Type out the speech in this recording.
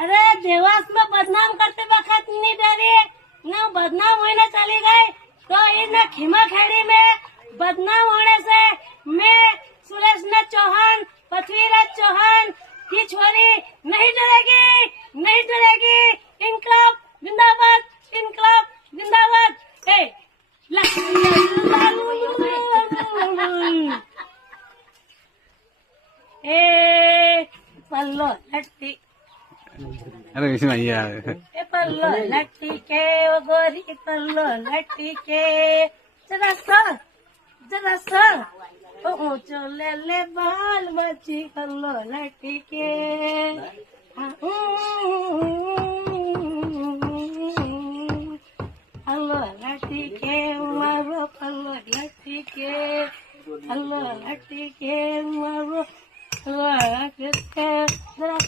अरे देवास में बदनाम करते वक्त नहीं डरी न बदनाम होने चली गई तो इन खीमा खेड़ी में बदनाम होने से मैं सुरेश न चौहान पृथ्वीराज चौहान की छोरी नहीं डरेगी। इनकलाब जिंदाबाद, इनकलाब जिंदाबाद। ए पल्लो लट्टी अरे इसमें यार ए पल्लो लट्टी के ओ गोरी पल्लो लट्टी के जरा सा ओ ऊंचो ले बाल बची पल्लो लट्टी के